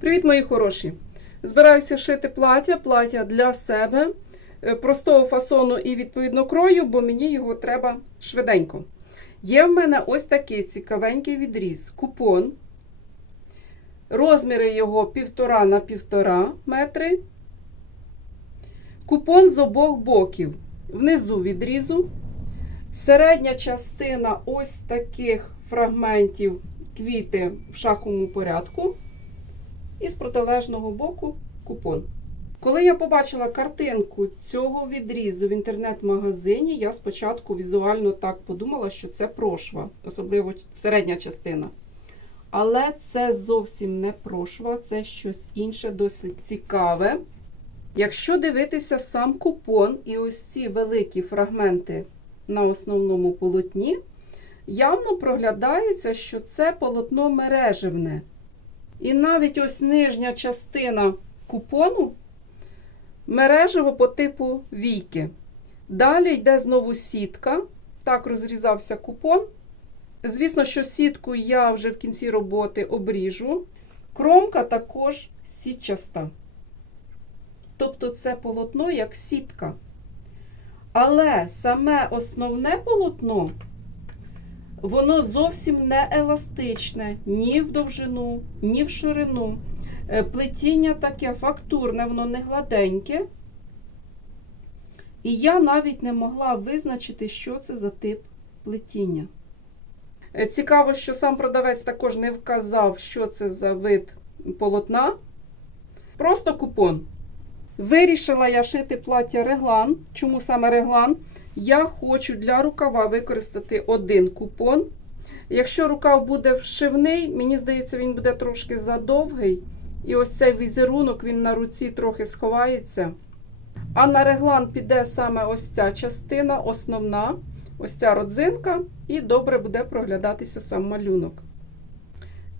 Привіт, мої хороші! Збираюся шити плаття, плаття для себе е, простого фасону і відповідно крою, бо мені його треба швиденько. Є в мене ось такий цікавенький відріз, купон. Розміри його 1,5 на 1,5 метри. Купон з обох боків. Внизу відрізу. Середня частина ось таких фрагментів квіти в шаховому порядку. І з протилежного боку купон. Коли я побачила картинку цього відрізу в інтернет-магазині, я спочатку візуально так подумала, що це прошва, особливо середня частина. Але це зовсім не прошва, це щось інше, досить цікаве. Якщо дивитися сам купон і ось ці великі фрагменти на основному полотні, явно проглядається, що це полотно мережевне. І навіть ось нижня частина купону мережево по типу війки. Далі йде знову сітка. Так розрізався купон. Звісно, що сітку я вже в кінці роботи обріжу. Кромка також сітчаста. Тобто це полотно як сітка. Але саме основне полотно, воно зовсім не еластичне ні в довжину, ні в ширину. Е, Плетіння таке фактурне, воно не гладеньке. І я навіть не могла визначити, що це за тип плетіння. Е, Цікаво, що сам продавець також не вказав, що це за вид полотна. Просто купон. Вирішила я шити плаття реглан. Чому саме реглан? Я хочу для рукава використати один купон. Якщо рукав буде вшивний, мені здається, він буде трошки задовгий. І ось цей візерунок він на руці трохи сховається. А на реглан піде саме ось ця частина, основна, ось ця родзинка, і добре буде проглядатися сам малюнок.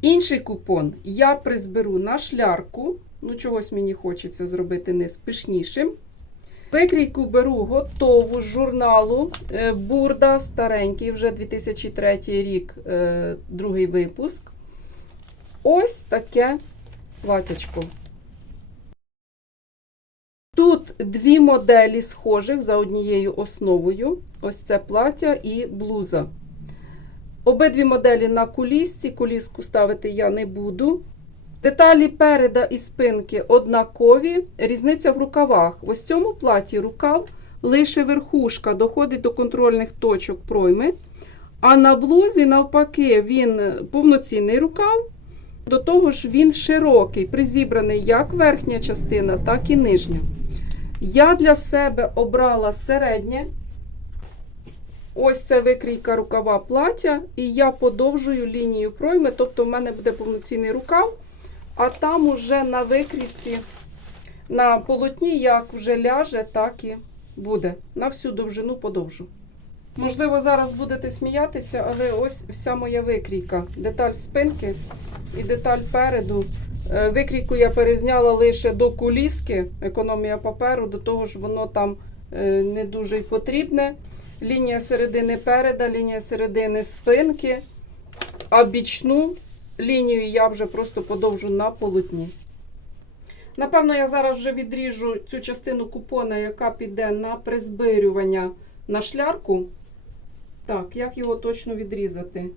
Інший купон я призберу на шлярку. Ну, чогось мені хочеться зробити низ пишнішим. Викрійку беру готову з журналу е, Бурда старенький, вже 2003 рік, е, другий випуск. Ось таке платячко. Тут дві моделі схожих за однією основою. Ось це плаття і блуза. Обидві моделі на кулісці, куліску ставити я не буду. Деталі переда і спинки однакові, різниця в рукавах. В ось цьому платі рукав лише верхушка доходить до контрольних точок пройми. А на блузі, навпаки, він повноцінний рукав. До того ж, він широкий, призібраний як верхня частина, так і нижня. Я для себе обрала середнє. Ось це викрійка рукава плаття, і я подовжую лінію пройми, тобто в мене буде повноцінний рукав. А там уже на викрійці, на полотні, як вже ляже, так і буде. На всю довжину подовжу. Можливо, зараз будете сміятися, але ось вся моя викрійка. Деталь спинки і деталь переду. Е, Викрійку я перезняла лише до куліски, економія паперу, до того ж воно там е, не дуже й потрібне. Лінія середини переда, лінія середини спинки, а бічну лінію я вже просто подовжу на полотні. Напевно, я зараз вже відріжу цю частину купона, яка піде на призбирювання на шлярку. Так, як його точно відрізати?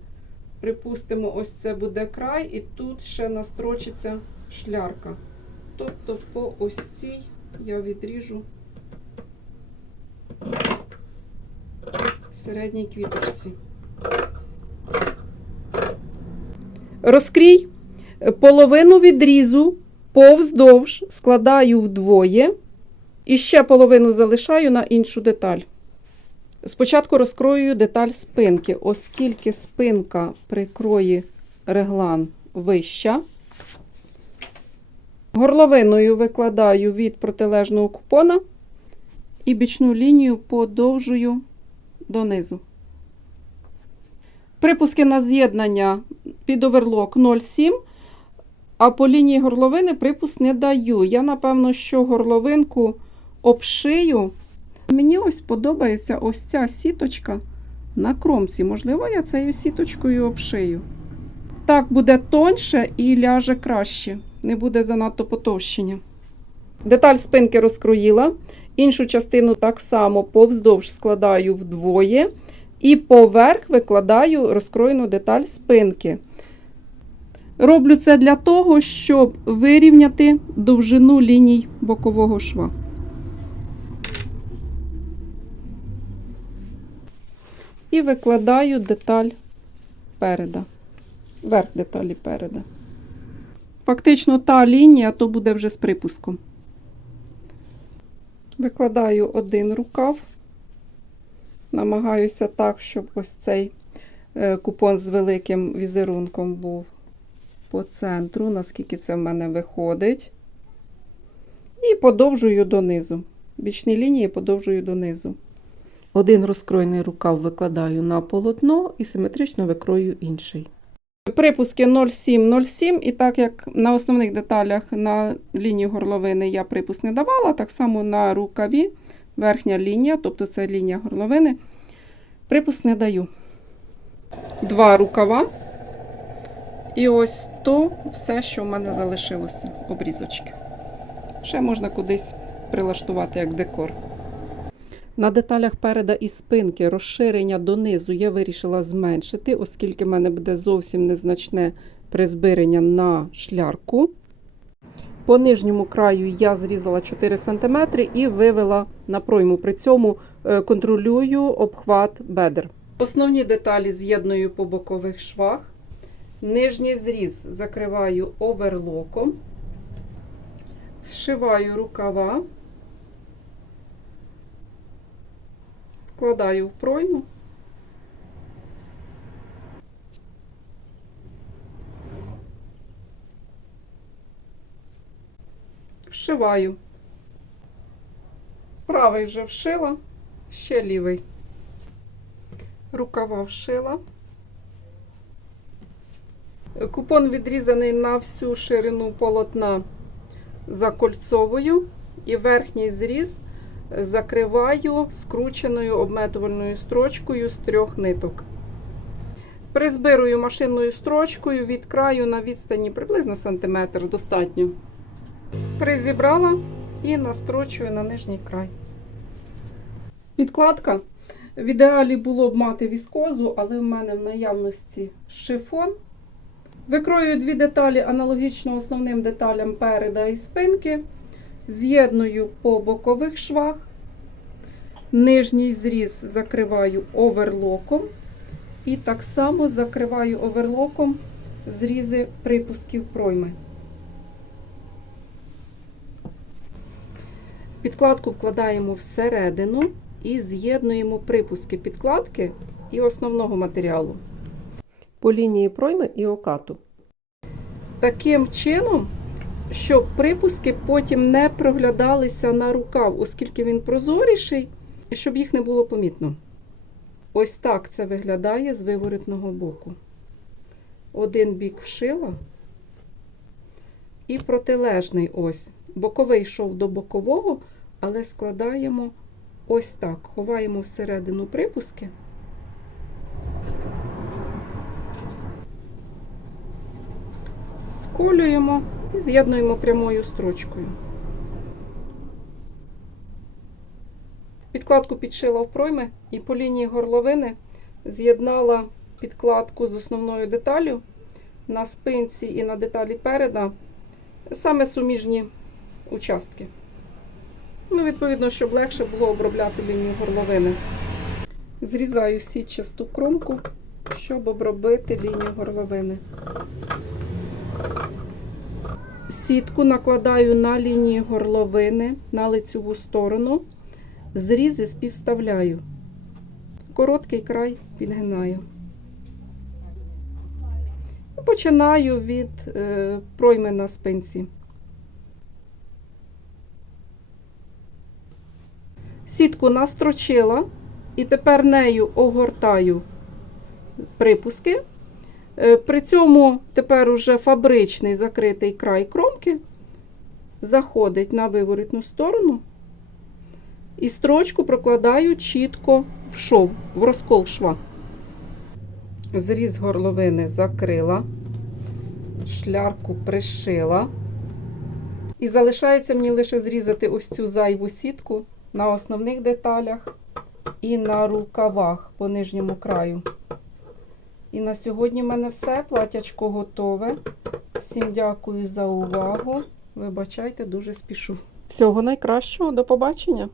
Припустимо, ось це буде край, і тут ще настрочиться шлярка. Тобто, по ось цій я відріжу середній квіточці. Розкрій половину відрізу повздовж складаю вдвоє і ще половину залишаю на іншу деталь. Спочатку розкроюю деталь спинки, оскільки спинка при крої реглан вища. Горловиною викладаю від протилежного купона і бічну лінію подовжую донизу. Припуски на з'єднання під оверлок 0,7, а по лінії горловини припуск не даю. Я, напевно, що горловинку обшию. Мені ось подобається ось ця сіточка на кромці. Можливо, я цією сіточкою обшию. Так буде тоньше і ляже краще. не буде занадто потовщення. Деталь спинки розкроїла. Іншу частину так само повздовж складаю вдвоє. І поверх викладаю розкроєну деталь спинки. Роблю це для того, щоб вирівняти довжину ліній бокового шва. І викладаю деталь переда. Верх деталі переда. Фактично та лінія то буде вже з припуском. Викладаю один рукав. Намагаюся так, щоб ось цей е, купон з великим візерунком був по центру, наскільки це в мене виходить. І подовжую донизу. Бічні лінії подовжую донизу. Один розкроєний рукав викладаю на полотно і симетрично викрою інший. Припуски 0,7-0,7, і так як на основних деталях на лінії горловини я припуск не давала, так само на рукаві верхня лінія, тобто це лінія горловини, припуск не даю. Два рукава. І ось то все, що в мене залишилося, обрізочки. Ще можна кудись прилаштувати як декор. На деталях переда і спинки розширення донизу я вирішила зменшити, оскільки в мене буде зовсім незначне призбирення на шлярку. По нижньому краю я зрізала 4 см і вивела на пройму. При цьому е, контролюю обхват бедер. Основні деталі з'єдную по бокових швах. Нижній зріз закриваю оверлоком, зшиваю рукава. Вкладаю в пройму. Вшиваю. Правий вже вшила, ще лівий. Рукава вшила. Купон відрізаний на всю ширину полотна закольцовую і верхній зріз закриваю скрученою обметувальною строчкою з трьох ниток. Призбирую машинною строчкою від краю на відстані приблизно сантиметр достатньо. Призібрала і настрочую на нижній край. Підкладка. В ідеалі було б мати віскозу, але в мене в наявності шифон. Викрою дві деталі аналогічно основним деталям переда і спинки. З'єдную по бокових швах, нижній зріз закриваю оверлоком, і так само закриваю оверлоком зрізи припусків пройми. Підкладку вкладаємо всередину і з'єднуємо припуски підкладки і основного матеріалу по лінії пройми і окату. Таким чином щоб припуски потім не проглядалися на рукав, оскільки він прозоріший, і щоб їх не було помітно. Ось так це виглядає з виворотного боку. Один бік вшила і протилежний ось. Боковий йшов до бокового, але складаємо ось так. Ховаємо всередину припуски. Сколюємо і з'єднуємо прямою строчкою. Підкладку підшила в пройми і по лінії горловини з'єднала підкладку з основною деталю на спинці і на деталі переда, саме суміжні участки. Ну, відповідно, щоб легше було обробляти лінію горловини. Зрізаю сітчасту кромку, щоб обробити лінію горловини. Сітку накладаю на лінію горловини на лицеву сторону, зрізи співставляю. Короткий край підгинаю. Починаю від е, пройми на спинці. Сітку настрочила і тепер нею огортаю припуски. Е, При цьому тепер уже фабричний закритий край кромки заходить на виворітну сторону і строчку прокладаю чітко в шов, в розкол шва. Зріз горловини закрила, шлярку пришила. І залишається мені лише зрізати ось цю зайву сітку на основних деталях і на рукавах по нижньому краю. І на сьогодні в мене все. Платячко готове. Всім дякую за увагу. Вибачайте, дуже спішу. Всього найкращого, до побачення!